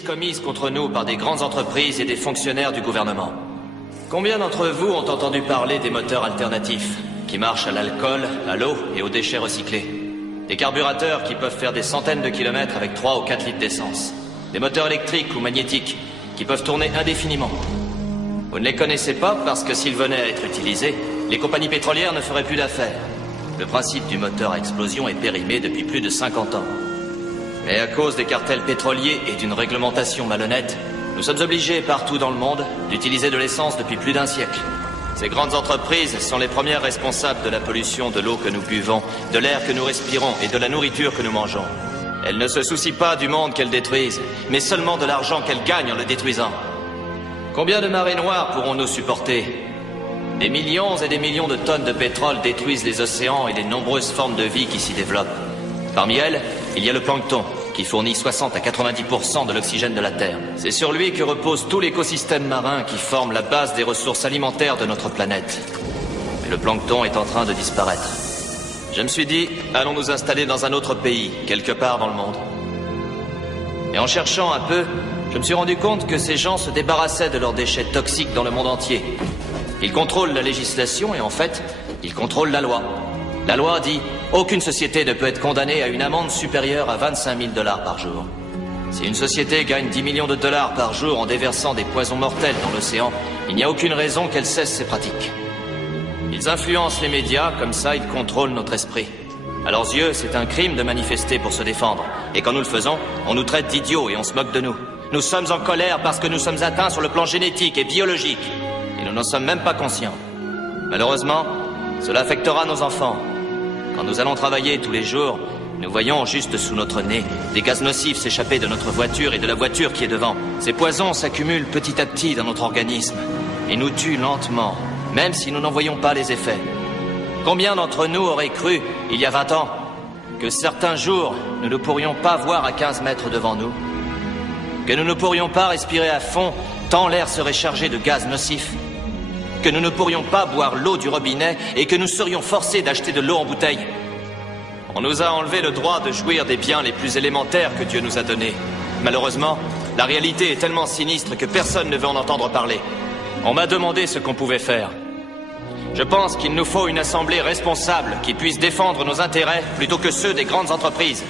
injustices commises contre nous par des grandes entreprises et des fonctionnaires du gouvernement. Combien d'entre vous ont entendu parler des moteurs alternatifs, qui marchent à l'alcool, à l'eau et aux déchets recyclés? Des carburateurs qui peuvent faire des centaines de kilomètres avec 3 ou 4 litres d'essence. Des moteurs électriques ou magnétiques, qui peuvent tourner indéfiniment. Vous ne les connaissez pas parce que s'ils venaient à être utilisés, les compagnies pétrolières ne feraient plus d'affaires. Le principe du moteur à explosion est périmé depuis plus de 50 ans. Mais à cause des cartels pétroliers et d'une réglementation malhonnête, nous sommes obligés partout dans le monde d'utiliser de l'essence depuis plus d'1 siècle. Ces grandes entreprises sont les premières responsables de la pollution de l'eau que nous buvons, de l'air que nous respirons et de la nourriture que nous mangeons. Elles ne se soucient pas du monde qu'elles détruisent, mais seulement de l'argent qu'elles gagnent en le détruisant. Combien de marées noires pourrons-nous supporter? Des millions et des millions de tonnes de pétrole détruisent les océans et les nombreuses formes de vie qui s'y développent. Parmi elles, il y a le plancton, qui fournit 60 à 90% de l'oxygène de la Terre. C'est sur lui que repose tout l'écosystème marin qui forme la base des ressources alimentaires de notre planète. Mais le plancton est en train de disparaître. Je me suis dit, allons nous installer dans un autre pays, quelque part dans le monde. Et en cherchant un peu, je me suis rendu compte que ces gens se débarrassaient de leurs déchets toxiques dans le monde entier. Ils contrôlent la législation et en fait, ils contrôlent la loi. La loi dit, aucune société ne peut être condamnée à une amende supérieure à 25 000 $ par jour. Si une société gagne 10 millions de dollars par jour en déversant des poisons mortels dans l'océan, il n'y a aucune raison qu'elle cesse ses pratiques. Ils influencent les médias, comme ça ils contrôlent notre esprit. À leurs yeux, c'est un crime de manifester pour se défendre. Et quand nous le faisons, on nous traite d'idiots et on se moque de nous. Nous sommes en colère parce que nous sommes atteints sur le plan génétique et biologique. Et nous n'en sommes même pas conscients. Malheureusement, cela affectera nos enfants. Quand nous allons travailler tous les jours, nous voyons juste sous notre nez des gaz nocifs s'échapper de notre voiture et de la voiture qui est devant. Ces poisons s'accumulent petit à petit dans notre organisme et nous tuent lentement, même si nous n'en voyons pas les effets. Combien d'entre nous auraient cru, il y a 20 ans, que certains jours, nous ne pourrions pas voir à 15 mètres devant nous? Que nous ne pourrions pas respirer à fond, tant l'air serait chargé de gaz nocifs? Que nous ne pourrions pas boire l'eau du robinet et que nous serions forcés d'acheter de l'eau en bouteille? On nous a enlevé le droit de jouir des biens les plus élémentaires que Dieu nous a donnés. Malheureusement, la réalité est tellement sinistre que personne ne veut en entendre parler. On m'a demandé ce qu'on pouvait faire. Je pense qu'il nous faut une assemblée responsable qui puisse défendre nos intérêts plutôt que ceux des grandes entreprises.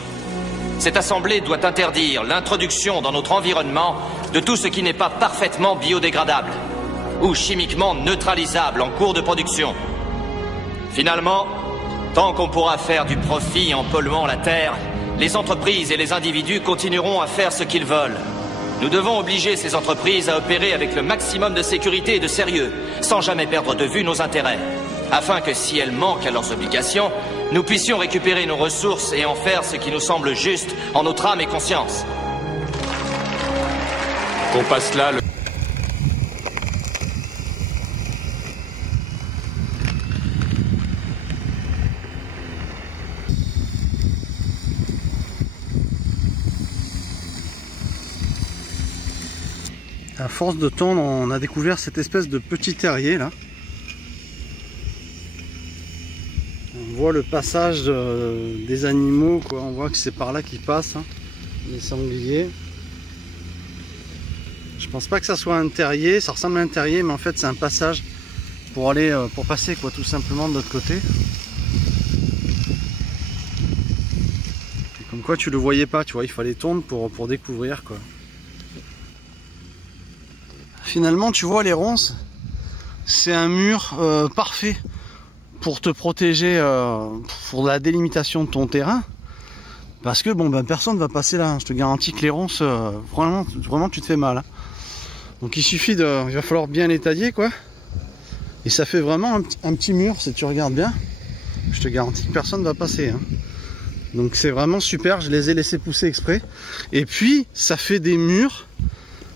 Cette assemblée doit interdire l'introduction dans notre environnement de tout ce qui n'est pas parfaitement biodégradable ou chimiquement neutralisable en cours de production. Finalement, tant qu'on pourra faire du profit en polluant la terre, les entreprises et les individus continueront à faire ce qu'ils veulent. Nous devons obliger ces entreprises à opérer avec le maximum de sécurité et de sérieux, sans jamais perdre de vue nos intérêts, afin que si elles manquent à leurs obligations, nous puissions récupérer nos ressources et en faire ce qui nous semble juste en notre âme et conscience. On passe là le... À force de tondre, on a découvert cette espèce de petit terrier là. On voit le passage des animaux, quoi. On voit que c'est par là qu'ils passent, hein, les sangliers. Je pense pas que ça soit un terrier, ça ressemble à un terrier, mais en fait c'est un passage pour aller, pour passer quoi, tout simplement de l'autre côté. Et comme quoi tu le voyais pas, tu vois, il fallait tondre pour découvrir quoi. Finalement, tu vois, les ronces, c'est un mur parfait pour te protéger pour la délimitation de ton terrain. Parce que bon, ben, personne ne va passer là. Je te garantis que les ronces, vraiment, tu te fais mal. Hein. Donc il suffit il va falloir bien les tailler, quoi. Et ça fait vraiment un petit mur, si tu regardes bien. Je te garantis que personne ne va passer. Hein. Donc c'est vraiment super, je les ai laissés pousser exprès. Et puis, ça fait des murs.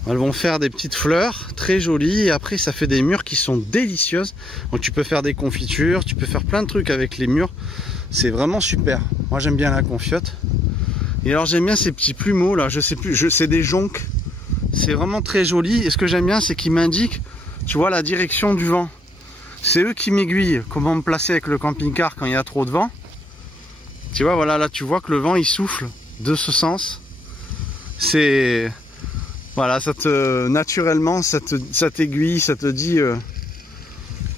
Elles vont faire des petites fleurs très jolies et après ça fait des murs qui sont délicieuses. Donc tu peux faire des confitures, tu peux faire plein de trucs avec les murs. C'est vraiment super. Moi j'aime bien la confiote. Et alors j'aime bien ces petits plumeaux là, je sais plus, c'est des joncs. C'est vraiment très joli. Et ce que j'aime bien c'est qu'ils m'indiquent, tu vois, la direction du vent. C'est eux qui m'aiguillent comment me placer avec le camping-car quand il y a trop de vent. Tu vois, voilà, là tu vois que le vent il souffle de ce sens. C'est Voilà, naturellement, ça t'aiguille, ça te dit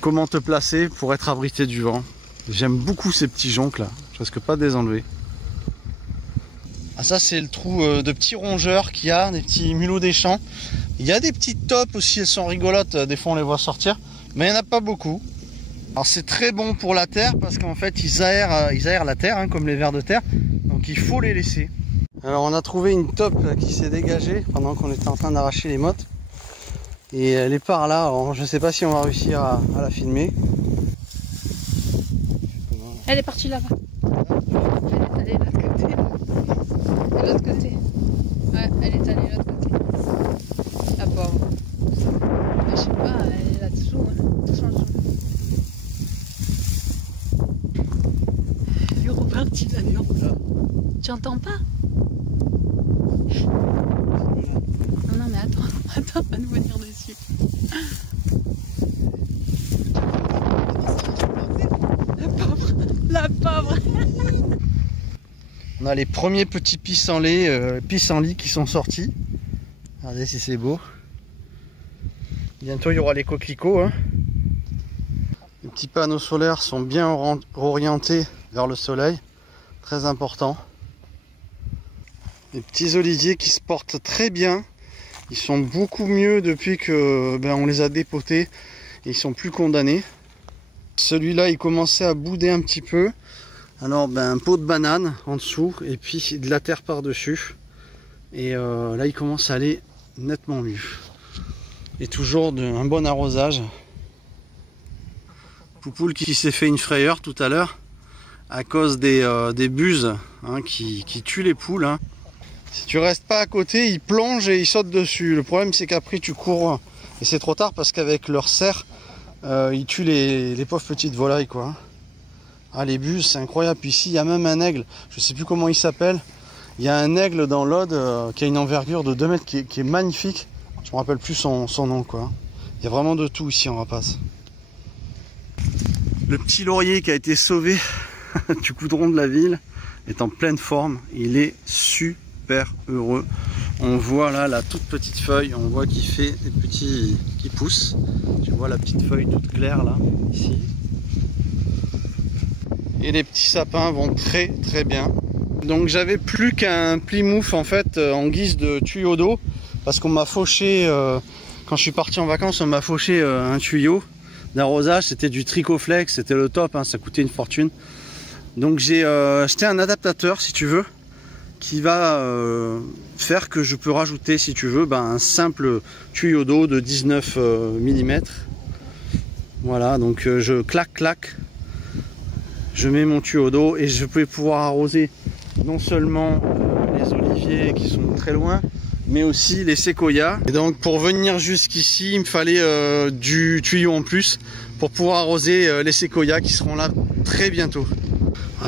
comment te placer pour être abrité du vent. J'aime beaucoup ces petits joncs là, je risque pas de les enlever. Ah, ça c'est le trou de petits rongeurs qu'il y a, des petits mulots des champs. Il y a des petites taupes aussi, elles sont rigolotes, des fois on les voit sortir, mais il n'y en a pas beaucoup. Alors c'est très bon pour la terre parce qu'en fait ils aèrent la terre, hein, comme les vers de terre, donc il faut les laisser. Alors on a trouvé une taupe qui s'est dégagée pendant qu'on était en train d'arracher les mottes. Et elle est par là, alors je ne sais pas si on va réussir à la filmer. Elle est partie là-bas. Elle est de l'autre côté. De l'autre côté. Ouais, elle est allée de l'autre côté. La pauvre. Je sais pas, elle est là-dessous. Hein. Tous en dessous. Elle est repartie l'avion. Tu entends pas? Non, mais attends, on va nous venir dessus. La pauvre. On a les premiers petits pissenlits qui sont sortis. Regardez si c'est beau. Bientôt il y aura les coquelicots. Hein. Les petits panneaux solaires sont bien orientés vers le soleil. Très important. Les petits oliviers qui se portent très bien. Ils sont beaucoup mieux depuis que on les a dépotés. Et ils sont plus condamnés. Celui-là il commençait à bouder un petit peu. Alors un pot de banane en dessous et puis de la terre par-dessus. Et là il commence à aller nettement mieux. Et toujours un bon arrosage. Poupoule qui s'est fait une frayeur tout à l'heure à cause des buses hein, qui tuent les poules. Hein. Si tu restes pas à côté, ils plongent et ils sautent dessus. Le problème c'est qu'après tu cours et c'est trop tard parce qu'avec leur serre ils tuent les pauvres petites volailles quoi. Ah les buses c'est incroyable. Puis ici il y a même un aigle, je sais plus comment il s'appelle. Il y a un aigle dans l'Aude qui a une envergure de 2 mètres qui est magnifique. Je me rappelle plus son nom quoi. Il y a vraiment de tout ici en Rapace. Le petit laurier qui a été sauvé du goudron de la ville est en pleine forme. Il est super heureux. On voit là la toute petite feuille, on voit qu'il fait des petits qui poussent. Tu vois la petite feuille toute claire là, ici. Et les petits sapins vont très très bien. Donc j'avais plus qu'un Plymouth en fait en guise de tuyau d'eau parce qu'on m'a fauché quand je suis parti en vacances, on m'a fauché un tuyau d'arrosage. C'était du Tricoflex, c'était le top, hein, ça coûtait une fortune. Donc j'ai acheté un adaptateur si tu veux qui va faire que je peux rajouter si tu veux un simple tuyau d'eau de 19 mm. Voilà, donc je claque, je mets mon tuyau d'eau et je vais pouvoir arroser non seulement les oliviers qui sont très loin, mais aussi les séquoias. Et donc pour venir jusqu'ici, il me fallait du tuyau en plus pour pouvoir arroser les séquoias qui seront là très bientôt.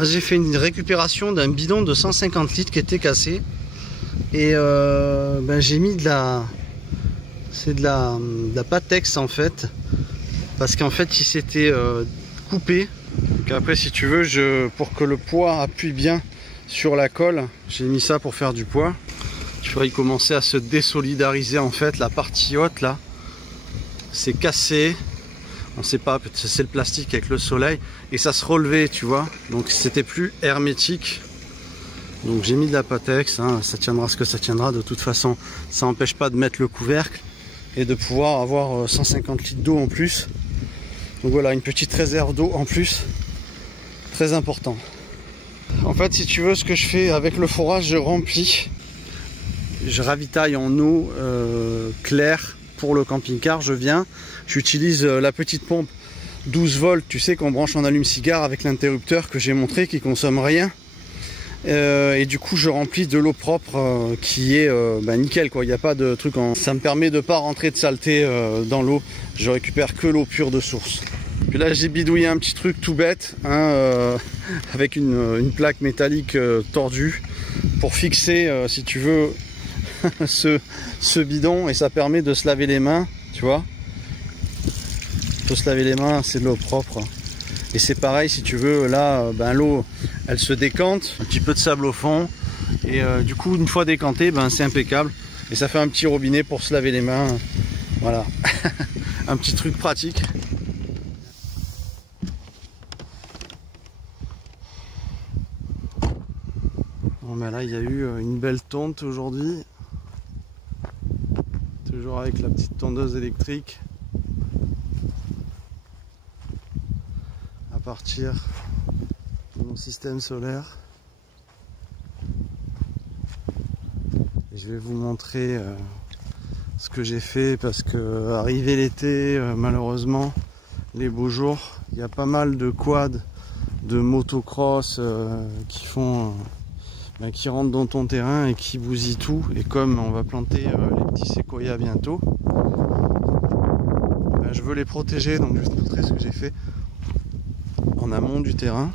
J'ai fait une récupération d'un bidon de 150 litres qui était cassé et j'ai mis de la Patex en fait parce qu'en fait il s'était coupé. Donc après si tu veux, pour que le poids appuie bien sur la colle, j'ai mis ça pour faire du poids. Tu vois, il commençait à se désolidariser en fait, la partie haute là c'est cassé. On sait pas, c'est le plastique avec le soleil et ça se relevait, tu vois, donc c'était plus hermétique. Donc j'ai mis de la Patex, hein, ça tiendra ce que ça tiendra. De toute façon, ça n'empêche pas de mettre le couvercle et de pouvoir avoir 150 litres d'eau en plus. Donc voilà, une petite réserve d'eau en plus, très important. En fait, si tu veux, ce que je fais avec le forage, je remplis, je ravitaille en eau claire pour le camping-car. J'utilise la petite pompe 12 volts, tu sais, qu'on branche en allume-cigare avec l'interrupteur que j'ai montré, qui consomme rien. Et du coup, je remplis de l'eau propre qui est nickel, quoi. Il n'y a pas de truc Ça me permet de ne pas rentrer de saleté dans l'eau. Je récupère que l'eau pure de source. Puis là, j'ai bidouillé un petit truc tout bête, hein, avec une plaque métallique tordue pour fixer, si tu veux, ce bidon, et ça permet de se laver les mains, tu vois. Faut se laver les mains, c'est de l'eau propre. Et c'est pareil, si tu veux, là, l'eau, elle se décante, un petit peu de sable au fond, et du coup, une fois décantée, c'est impeccable. Et ça fait un petit robinet pour se laver les mains. Voilà. Un petit truc pratique. Bon ben là il y a eu une belle tonte aujourd'hui. Toujours avec la petite tondeuse électrique. À partir de mon système solaire. Et je vais vous montrer ce que j'ai fait parce que arrivé l'été, malheureusement, les beaux jours, il y a pas mal de quads, de motocross qui font, qui rentrent dans ton terrain et qui bousillent tout. Et comme on va planter les petits séquoias bientôt, je veux les protéger. Donc je vais te montrer ce que j'ai fait en amont du terrain.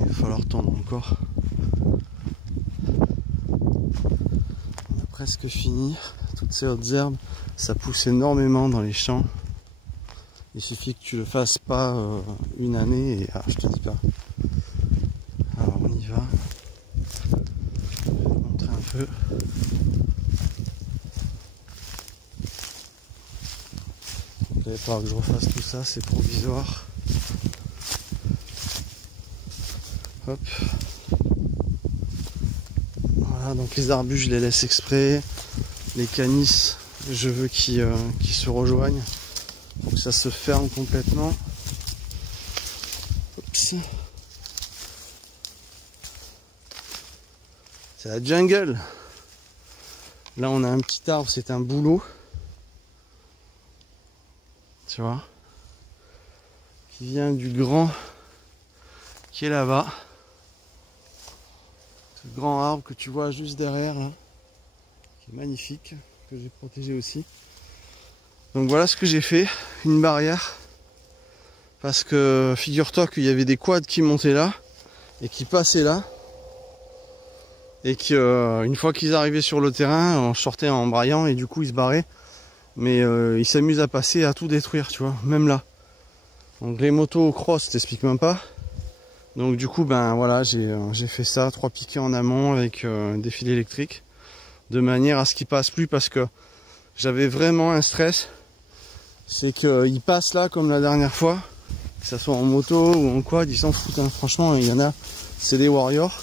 Il va falloir tendre encore. On a presque fini. Toutes ces hautes herbes, ça pousse énormément dans les champs. Il suffit que tu le fasses pas une année et je te dis pas. Alors on y va. Je vais vous montrer un peu. Il va falloir que je refasse tout ça, c'est provisoire. Hop. Voilà, donc les arbustes je les laisse exprès. Les canisses, je veux qu'ils se rejoignent. Pour que ça se ferme complètement. Oups. C'est la jungle. Là on a un petit arbre, c'est un bouleau. Tu vois, qui vient du grand qui est là-bas. Ce grand arbre que tu vois juste derrière là, qui est magnifique, que j'ai protégé aussi. Donc voilà ce que j'ai fait, une barrière, parce que figure-toi qu'il y avait des quads qui montaient là et qui passaient là, et qu'une fois qu'ils arrivaient sur le terrain, on sortait en braillant et du coup ils se barraient. Mais ils s'amusent à passer, à tout détruire, tu vois, même là. Donc les motos cross, t'explique même pas. Donc du coup, ben voilà, j'ai fait ça, 3 piquets en amont avec des fils électriques, de manière à ce qu'ils passent plus, parce que j'avais vraiment un stress. C'est qu'ils passent là comme la dernière fois, que ça soit en moto ou en quad, ils s'en foutent, hein. Franchement, il y en a, c'est des warriors.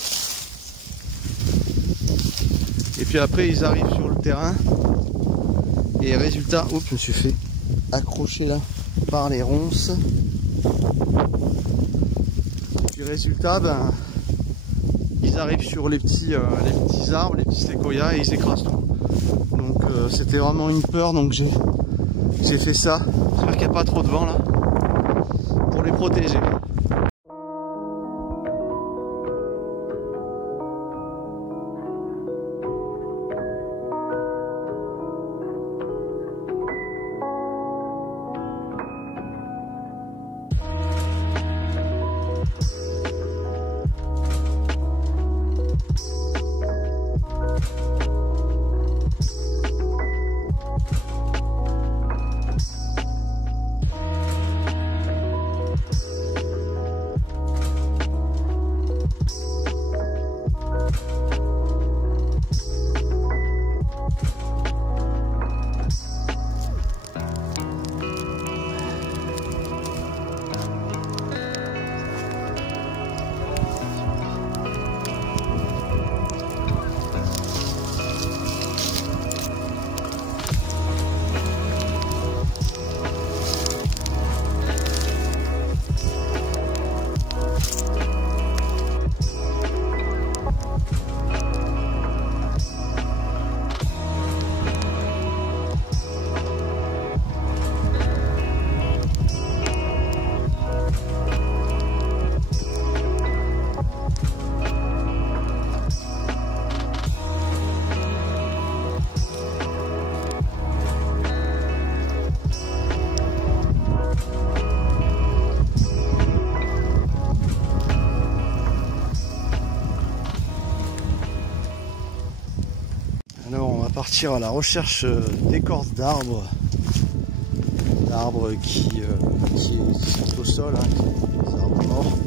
Et puis après, ils arrivent sur le terrain. Et résultat, oups, je me suis fait accrocher là par les ronces. Et puis résultat, ben, ils arrivent sur les petits arbres, les petits séquoias et ils écrasent tout. Donc c'était vraiment une peur, donc j'ai fait ça. J'espère qu'il n'y a pas trop de vent là, pour les protéger. Partir à la recherche d'écorces d'arbres, qui sont au sol, hein, des arbres morts.